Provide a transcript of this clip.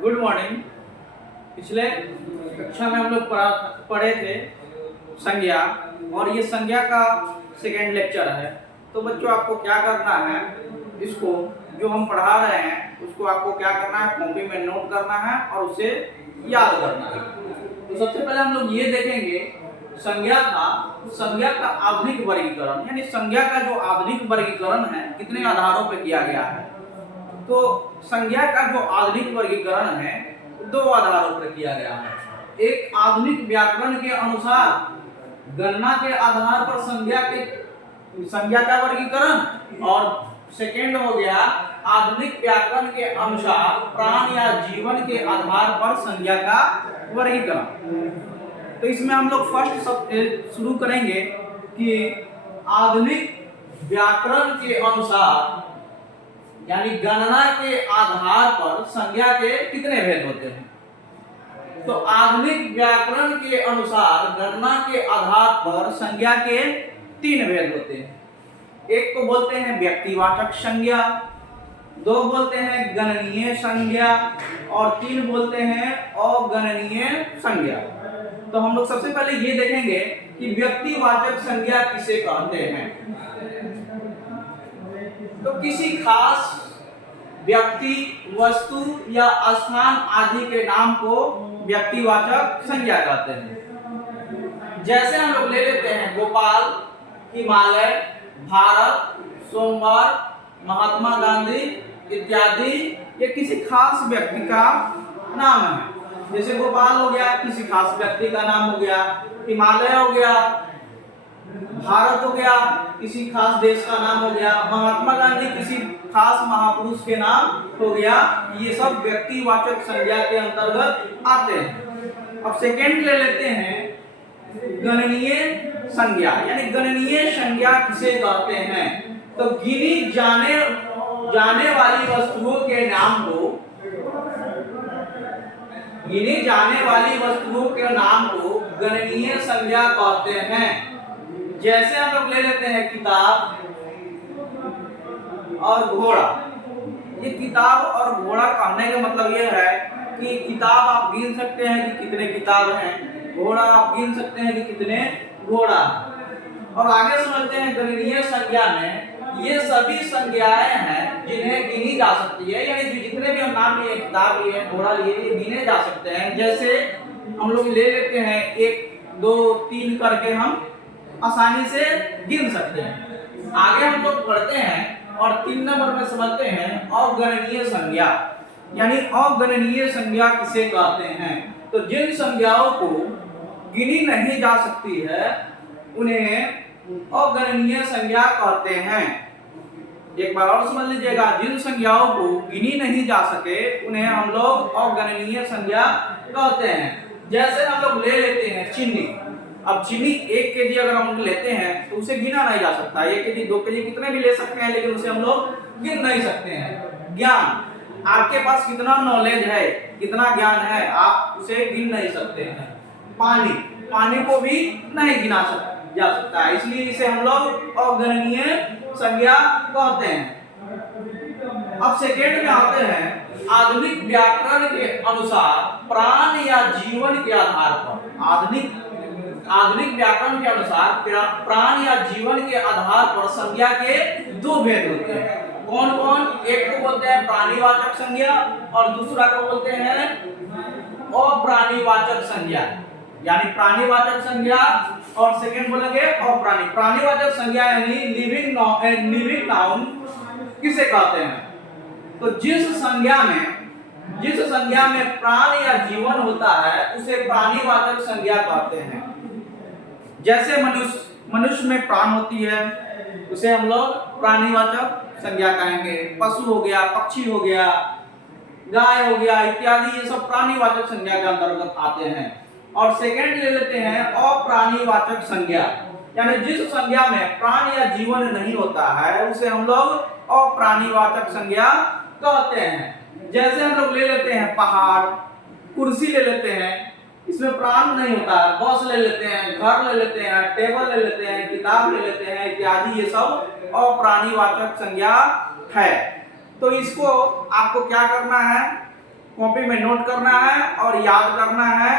Good morning. पिछले कक्षा में हम लोग पढ़े थे संज्ञा, और ये संज्ञा का सेकेंड लेक्चर है। तो बच्चों आपको क्या करना है, इसको जो हम पढ़ा रहे हैं उसको आपको क्या करना है, कॉपी में नोट करना है और उसे याद करना है। तो सबसे पहले हम लोग ये देखेंगे संज्ञा का आधुनिक वर्गीकरण, यानी संज्ञा का जो आधुनिक वर्गीकरण है कितने आधारों पर किया गया है। तो संज्ञा का जो आधुनिक वर्गीकरण है दो आधारों पर किया गया है। एक आधुनिक व्याकरण के अनुसार गणना के आधार पर संज्ञा का वर्गीकरण, और सेकेंड हो गया आधुनिक व्याकरण के अनुसार प्राण या जीवन के आधार पर संज्ञा का वर्गीकरण। तो इसमें हम लोग फर्स्ट शुरू करेंगे कि आधुनिक व्याकरण के अनुसार यानी गणना के आधार पर संज्ञा के कितने भेद होते हैं। तो आधुनिक व्याकरण के अनुसार गणना के आधार पर संज्ञा के तीन भेद होते हैं। एक को बोलते हैं व्यक्तिवाचक संज्ञा, दो बोलते हैं गणनीय संज्ञा, और तीन बोलते हैं अगणनीय संज्ञा। तो हम लोग सबसे पहले ये देखेंगे कि व्यक्तिवाचक संज्ञा किसे कहते हैं। तो किसी खास व्यक्ति, वस्तु या स्थान आदि के नाम को व्यक्तिवाचक संज्ञा कहते हैं। जैसे हम लोग ले लेते हैं गोपाल, हिमालय, भारत, सोमवार, महात्मा गांधी इत्यादि, ये किसी खास व्यक्ति का नाम है। जैसे गोपाल हो गया किसी खास व्यक्ति का नाम हो गया, हिमालय हो गया, भारत हो गया किसी खास देश का नाम हो गया, महात्मा गांधी किसी खास महापुरुष के नाम हो गया। ये सब व्यक्तिवाचक संज्ञा के अंतर्गत आते हैं। अब सेकेंड ले लेते हैं गणनीय संज्ञा, यानी गणनीय संज्ञा किसे कहते हैं। तो गिनी जाने वाली वस्तुओं के नाम को गणनीय संज्ञा कहते हैं। जैसे हम लोग ले लेते हैं किताब और घोड़ा। ये किताब और घोड़ा कहने का मतलब ये है कि किताब आप गिन सकते हैं कि कितने किताब हैं, घोड़ा आप गिन सकते हैं कि कितने घोड़ा। और आगे समझते हैं गणनीय संज्ञा में ये सभी संज्ञाएं हैं जिन्हें गिनी जा सकती है, यानी जितने भी हम नाम लिए, किताब लिए, घोड़ा लिए, ये गिने जा सकते हैं। जैसे हम लोग ले लेते हैं 1 2 3 करके हम आसानी से गिन सकते हैं। आगे हम लोग पढ़ते हैं और 3 नंबर में समझते हैं अगणनीय संज्ञा, यानी अगणनीय संज्ञा किसे कहते हैं। तो जिन संज्ञाओं को गिनी नहीं जा सकती है उन्हें अगणनीय संज्ञा कहते हैं। एक बार और समझ लीजिएगा, जिन संज्ञाओं को गिनी नहीं जा सके उन्हें हम लोग अगणनीय संज्ञा कहते हैं। जैसे हम लोग ले लेते हैं चीनी। अब चीनी 1 केजी अगर हम लेते हैं तो उसे गिना नहीं जा सकता। 1 केजी 2 केजी कितने भी ले सकते हैं, लेकिन उसे हम लोग गिन नहीं सकते हैं। ज्ञान, आपके पास कितना नॉलेज है, कितना ज्ञान है, आप उसे गिन नहीं सकते हैं। पानी को भी नहीं गिना जा सकता है, इसलिए इसे हम लोग अगणनीय संज्ञा कहते हैं। अब सेकेंड में आते हैं आधुनिक व्याकरण के अनुसार प्राण या जीवन के आधार पर। आधुनिक व्याकरण के अनुसार प्राण या जीवन के आधार पर संज्ञा के दो भेद होते हैं। कौन कौन? एक को बोलते हैं प्राणीवाचक संज्ञा और दूसरा को बोलते हैं अप्राणीवाचक संज्ञा, यानी प्राणीवाचक संज्ञा और सेकंड बोलेंगे प्राणीवाचक संज्ञा, यानी लिविंग नाउन किसे कहते हैं। तो जिस संज्ञा में प्राण या जीवन होता है उसे प्राणीवाचक संज्ञा कहते हैं। जैसे मनुष्य में प्राण होती है उसे हम लोग प्राणीवाचक संज्ञा कहेंगे। पशु हो गया, पक्षी हो गया, गाय हो गया इत्यादि, ये सब प्राणीवाचक संज्ञा के अंतर्गत आते हैं। और सेकंड ले लेते हैं अप्राणीवाचक संज्ञा, यानी जिस संज्ञा में प्राण या जीवन नहीं होता है उसे हम लोग अप्राणीवाचक संज्ञा कहते हैं। जैसे हम लोग ले लेते हैं पहाड़, कुर्सी ले लेते हैं, इसमें प्राण नहीं होता है। बस ले लेते हैं, घर ले लेते हैं, टेबल ले लेते हैं, किताब ले लेते हैं इत्यादि, ये सब अप्राणीवाचक संज्ञा है। तो इसको आपको क्या करना है, कॉपी में नोट करना है और याद करना है